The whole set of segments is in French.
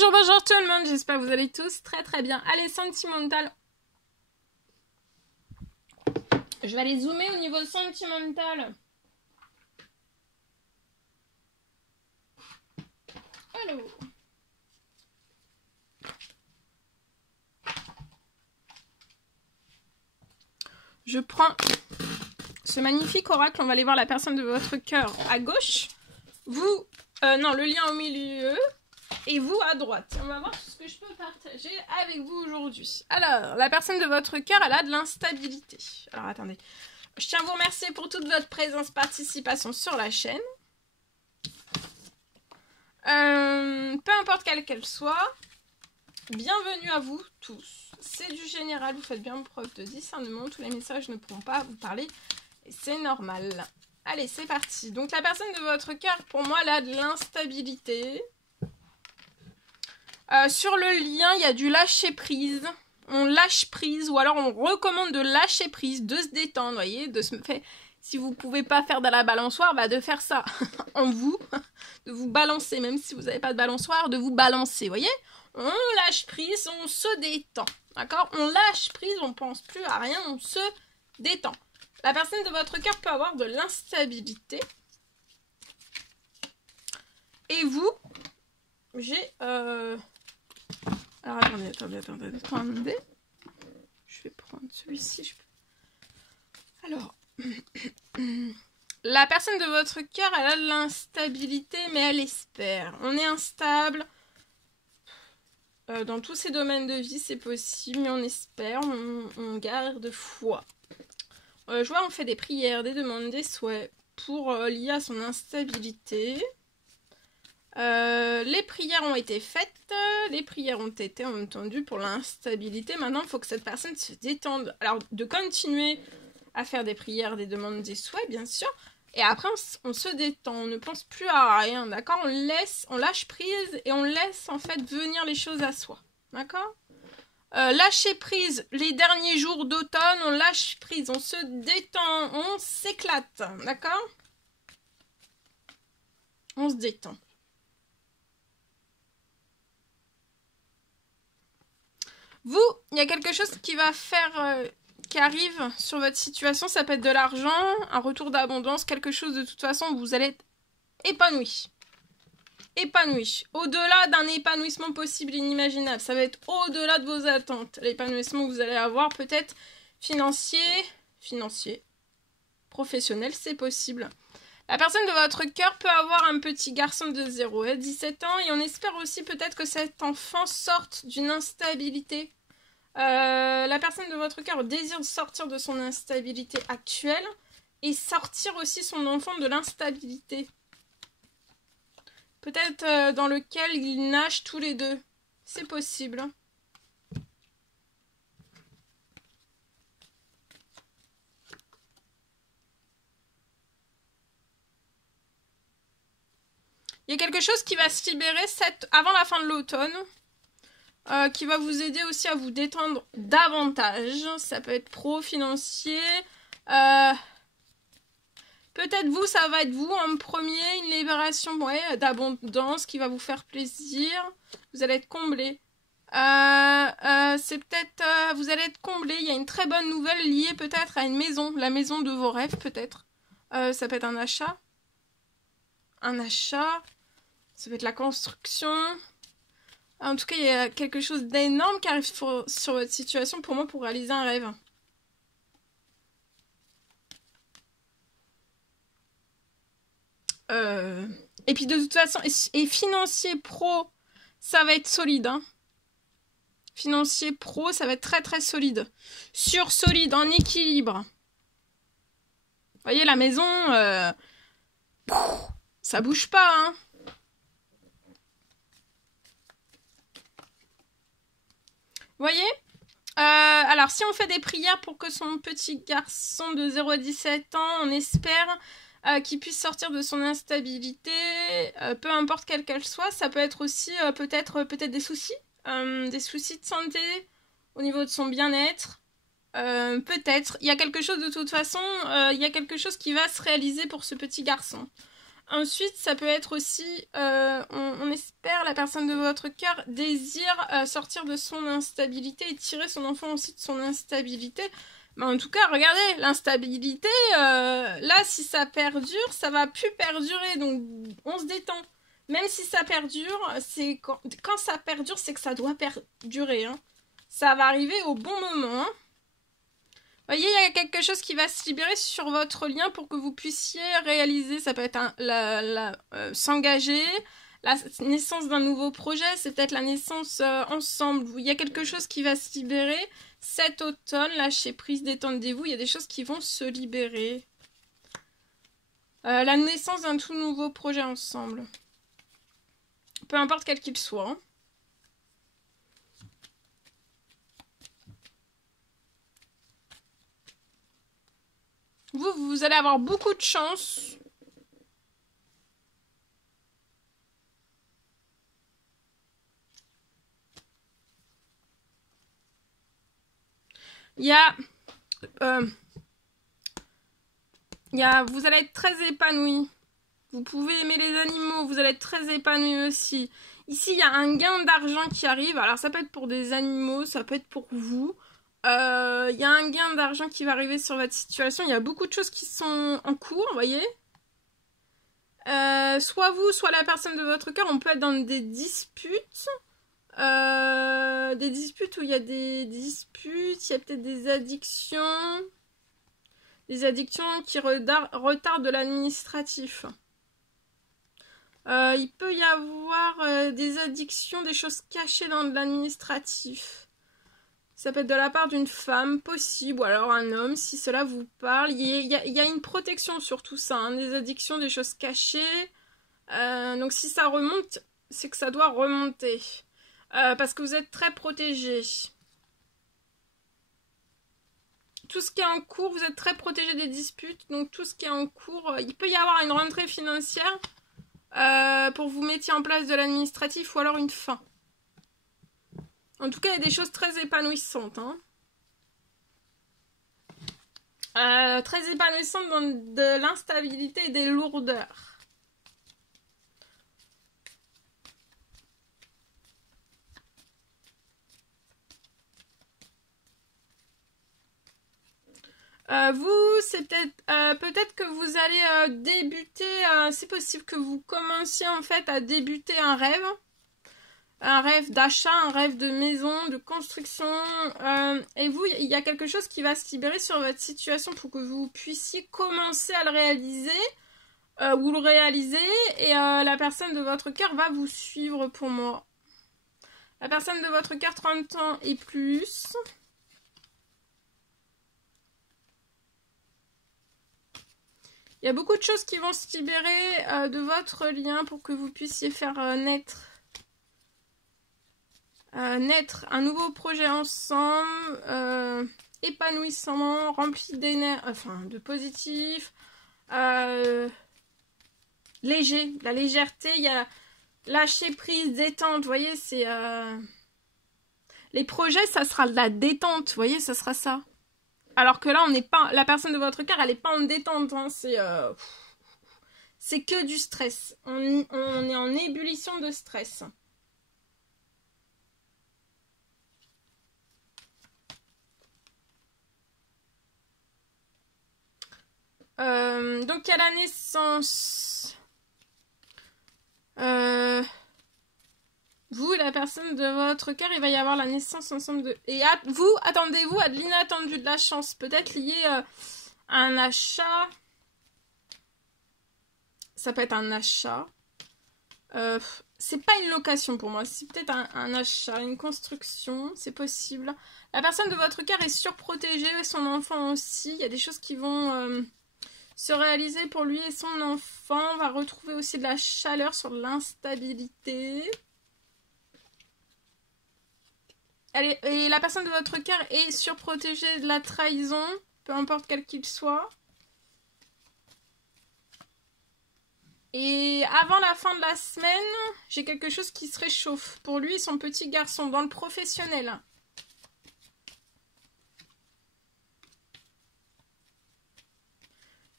Bonjour, bonjour tout le monde, j'espère que vous allez tous très très bien. Allez, sentimental. Je vais aller zoomer au niveau sentimental. Alors. Je prends ce magnifique oracle, on va aller voir la personne de votre cœur à gauche. Vous, non, le lien au milieu. Et vous à droite. On va voir ce que je peux partager avec vous aujourd'hui. Alors, la personne de votre cœur, elle a de l'instabilité. Alors, attendez. Je tiens à vous remercier pour toute votre présence, participation sur la chaîne. Peu importe quelle qu'elle soit, bienvenue à vous tous. C'est du général, vous faites bien preuve de discernement. Tous les messages ne pourront pas vous parler et c'est normal. Allez, c'est parti. Donc, la personne de votre cœur, pour moi, elle a de l'instabilité. Sur le lien, il y a du lâcher prise. On lâche prise ou alors on recommande de lâcher prise, de se détendre, voyez, de se faire. Si vous pouvez pas faire de la balançoire, bah de faire ça en vous, de vous balancer, même si vous n'avez pas de balançoire, de vous balancer, voyez. On lâche prise, on se détend, d'accord. On lâche prise, on pense plus à rien, on se détend. La personne de votre cœur peut avoir de l'instabilité. Et vous, j'ai alors attendez. Je vais prendre celui-ci. Alors, la personne de votre cœur, elle a de l'instabilité, mais elle espère. On est instable. Dans tous ces domaines de vie, c'est possible, mais on espère, on garde foi. Je vois, on fait des prières, des demandes, des souhaits pour lier à son instabilité. Les prières ont été faites, les prières ont été entendues pour l'instabilité. Maintenant, il faut que cette personne se détende. Alors, de continuer à faire des prières, des demandes, des souhaits, bien sûr. Et après, on se détend, on ne pense plus à rien, d'accord? On lâche prise et on laisse, en fait, venir les choses à soi, d'accord? Lâcher prise, les derniers jours d'automne, on lâche prise, on se détend, on s'éclate, d'accord? On se détend. Vous, il y a quelque chose qui va faire, qui arrive sur votre situation, ça peut être de l'argent, un retour d'abondance, quelque chose de toute façon où vous allez être épanoui. Épanoui. Au-delà d'un épanouissement possible, inimaginable. Ça va être au-delà de vos attentes. L'épanouissement que vous allez avoir, peut-être financier, professionnel, c'est possible. La personne de votre cœur peut avoir un petit garçon de 0 à 17 ans et on espère aussi peut-être que cet enfant sorte d'une instabilité. La personne de votre cœur désire sortir de son instabilité actuelle et sortir aussi son enfant de l'instabilité. Peut-être dans lequel ils nagent tous les deux. C'est possible. Il y a quelque chose qui va se libérer avant la fin de l'automne. Qui va vous aider aussi à vous détendre davantage. Ça peut être pro-financier. Peut-être vous, ça va être vous en premier, une libération d'abondance qui va vous faire plaisir. Vous allez être comblé. C'est peut-être... vous allez être comblé. Il y a une très bonne nouvelle liée peut-être à une maison. La maison de vos rêves peut-être. Ça peut être un achat. Un achat. Ça peut être la construction. En tout cas, il y a quelque chose d'énorme qui arrive sur votre situation pour moi pour réaliser un rêve. Et puis de toute façon, et financier pro, ça va être solide. Hein. Financier pro, ça va être très très solide. Sur solide, en équilibre. Vous voyez, la maison, ça bouge pas. Hein. Vous voyez alors, si on fait des prières pour que son petit garçon de 0 à 17 ans, on espère qu'il puisse sortir de son instabilité, peu importe quelle qu'elle soit. Ça peut être aussi peut-être des soucis de santé au niveau de son bien-être. Peut-être. Il y a quelque chose de toute façon, il y a quelque chose qui va se réaliser pour ce petit garçon. Ensuite, ça peut être aussi, on espère la personne de votre cœur désire sortir de son instabilité et tirer son enfant aussi de son instabilité. Mais en tout cas, regardez, l'instabilité, là, si ça perdure, ça va plus perdurer. Donc, on se détend. Même si ça perdure, c'est quand ça perdure, c'est que ça doit perdurer. Hein. Ça va arriver au bon moment. Hein. Vous voyez, il y a quelque chose qui va se libérer sur votre lien pour que vous puissiez réaliser. Ça peut être s'engager, la naissance d'un nouveau projet, c'est peut-être la naissance ensemble. Il y a quelque chose qui va se libérer. Cet automne, lâchez prise, détendez-vous. Il y a des choses qui vont se libérer. La naissance d'un tout nouveau projet ensemble. Peu importe quel qu'il soit. Hein. Vous allez avoir beaucoup de chance. Vous allez être très épanoui. Vous pouvez aimer les animaux, vous allez être très épanoui aussi. Ici, il y a un gain d'argent qui arrive. Alors, ça peut être pour des animaux, ça peut être pour vous. Il y a un gain d'argent qui va arriver sur votre situation. Il y a beaucoup de choses qui sont en cours, vous voyez. Soit vous, soit la personne de votre cœur, on peut être dans des disputes. Des disputes où il y a des disputes, il y a peut-être des addictions. Des addictions qui retardent de l'administratif. Il peut y avoir des addictions, des choses cachées dans de l'administratif. Ça peut être de la part d'une femme, possible, ou alors un homme, si cela vous parle. Il y a une protection sur tout ça, hein, des addictions, des choses cachées. Donc si ça remonte, c'est que ça doit remonter. Parce que vous êtes très protégé. Tout ce qui est en cours, vous êtes très protégé des disputes. Donc tout ce qui est en cours, il peut y avoir une rentrée financière pour vous mettre en place de l'administratif ou alors une fin. En tout cas, il y a des choses très épanouissantes. Hein. Très épanouissantes dans de l'instabilité et des lourdeurs. Vous, c'est peut-être que vous allez débuter, c'est possible que vous commenciez en fait à débuter un rêve d'achat, un rêve de maison, de construction, et vous, il y a quelque chose qui va se libérer sur votre situation pour que vous puissiez commencer à le réaliser, ou le réaliser, et la personne de votre cœur va vous suivre pour moi. La personne de votre cœur, 30 ans et plus. Il y a beaucoup de choses qui vont se libérer de votre lien pour que vous puissiez faire naître un nouveau projet ensemble, épanouissant, rempli d'énergie, enfin de positif, léger, la légèreté, il y a lâcher prise, détente, vous voyez, c'est les projets, ça sera de la détente, vous voyez, ça sera ça. Alors que là, on n'est pas, la personne de votre cœur, elle n'est pas en détente, hein, c'est que du stress. On est en ébullition de stress. Donc, il y a la naissance. Vous, la personne de votre cœur, il va y avoir la naissance ensemble de... Et vous, attendez-vous à de l'inattendu, de la chance. Peut-être lié à un achat. Ça peut être un achat. C'est pas une location pour moi. C'est peut-être un achat, une construction. C'est possible. La personne de votre cœur est surprotégée. Son enfant aussi. Il y a des choses qui vont... se réaliser pour lui et son enfant. On va retrouver aussi de la chaleur sur l'instabilité. Et la personne de votre cœur est surprotégée de la trahison, peu importe quel qu'il soit. Et avant la fin de la semaine, j'ai quelque chose qui se réchauffe pour lui et son petit garçon dans le professionnel.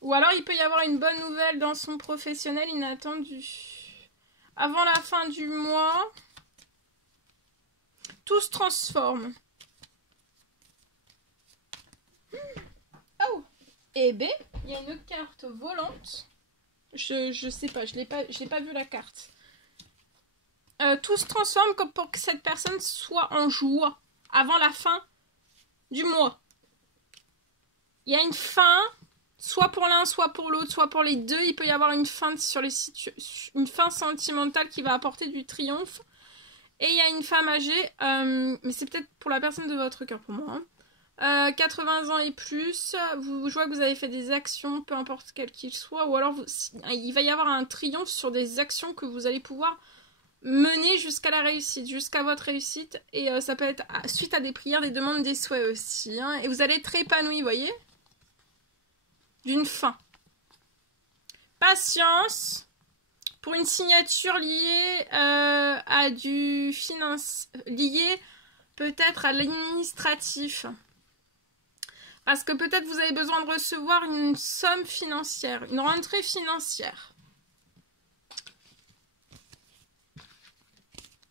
Ou alors il peut y avoir une bonne nouvelle dans son professionnel inattendu. Avant la fin du mois, tout se transforme. Oh! Et B, il y a une carte volante. Je sais pas, je l'ai pas vu la carte. Tout se transforme comme pour que cette personne soit en joie avant la fin du mois. Il y a une fin, soit pour l'un, soit pour l'autre, soit pour les deux. Il peut y avoir une fin sur les une fin sentimentale qui va apporter du triomphe. Et il y a une femme âgée, mais c'est peut-être pour la personne de votre cœur pour moi. 80 ans et plus, je vois que vous avez fait des actions, peu importe quel qu'il soit, ou alors il va y avoir un triomphe sur des actions que vous allez pouvoir mener jusqu'à la réussite, jusqu'à votre réussite, et ça peut être suite à des prières, des demandes, des souhaits aussi, hein, et vous allez être épanoui, vous voyez, d'une fin. Patience pour une signature liée à du finance, liée peut-être à l'administratif. Parce que peut-être vous avez besoin de recevoir une somme financière, une rentrée financière.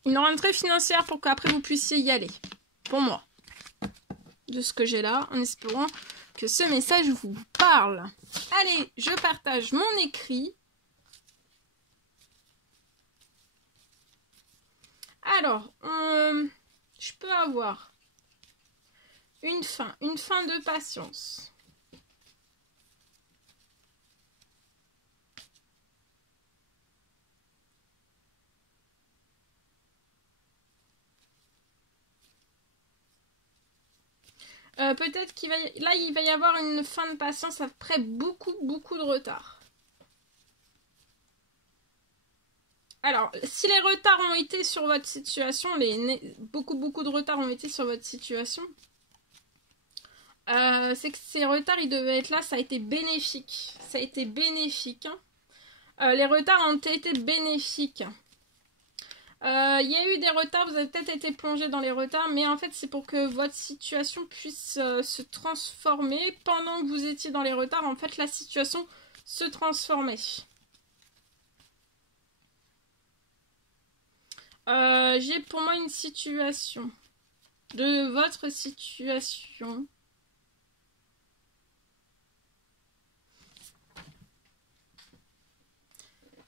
Une rentrée financière pour qu'après vous puissiez y aller. Pour moi. De ce que j'ai là, en espérant que ce message vous parle. Allez, je partage mon écrit. Alors, je peux avoir une fin de patience. Peut-être qu'il va là il va y avoir une fin de patience après beaucoup de retard. Alors, si les retards ont été sur votre situation, beaucoup de retards ont été sur votre situation, c'est que ces retards, ils devaient être là, ça a été bénéfique. Ça a été bénéfique. Hein. Les retards ont été bénéfiques. Il y a eu des retards, vous avez peut-être été plongé dans les retards, mais en fait, c'est pour que votre situation puisse se transformer. Pendant que vous étiez dans les retards, en fait, la situation se transformait. J'ai pour moi une situation. De votre situation.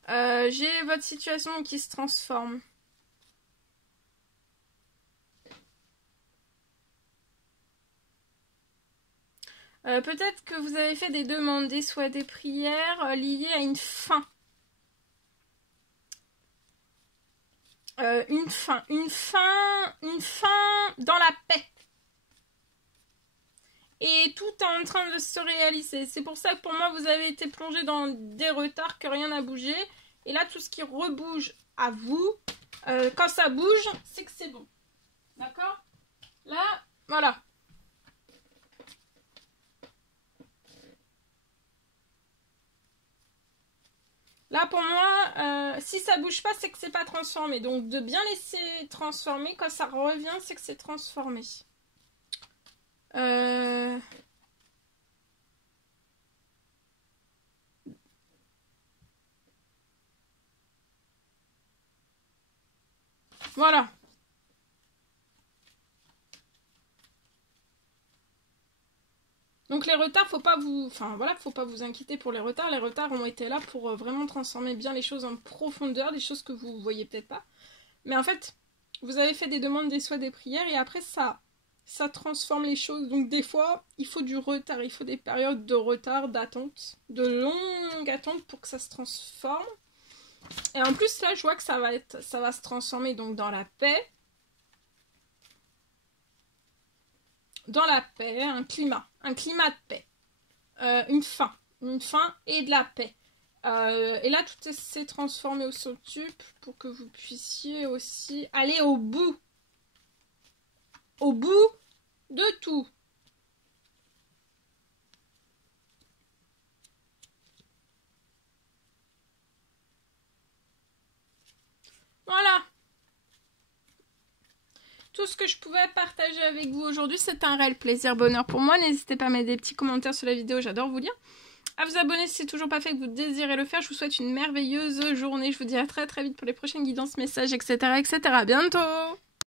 J'ai votre situation qui se transforme. Peut-être que vous avez fait des demandes, des souhaits, des prières liées à une fin. Une fin dans la paix. Et tout est en train de se réaliser. C'est pour ça que pour moi, vous avez été plongé dans des retards, que rien n'a bougé. Et là, tout ce qui rebouge à vous, quand ça bouge, c'est que c'est bon. D'accord? Là, voilà. Là, pour moi, si ça bouge pas, c'est que c'est pas transformé. Donc, de bien laisser transformer, quand ça revient, c'est que c'est transformé. Voilà. Donc les retards, faut pas vous inquiéter pour les retards. Les retards ont été là pour vraiment transformer bien les choses en profondeur, des choses que vous voyez peut-être pas. Mais en fait, vous avez fait des demandes, des souhaits, des prières, et après ça transforme les choses. Donc des fois, il faut du retard, il faut des périodes de retard, d'attente, de longue attente pour que ça se transforme. Et en plus là, je vois que ça va se transformer donc dans la paix. Dans la paix, un climat de paix, une fin et de la paix. Et là, tout s'est transformé au centuple pour que vous puissiez aussi aller au bout de tout. Voilà. Tout ce que je pouvais partager avec vous aujourd'hui, c'est un réel plaisir, bonheur pour moi. N'hésitez pas à mettre des petits commentaires sur la vidéo, j'adore vous lire. à vous abonner si c'est toujours pas fait, que vous désirez le faire. Je vous souhaite une merveilleuse journée. Je vous dis à très très vite pour les prochaines guidances, messages, etc. etc. À bientôt.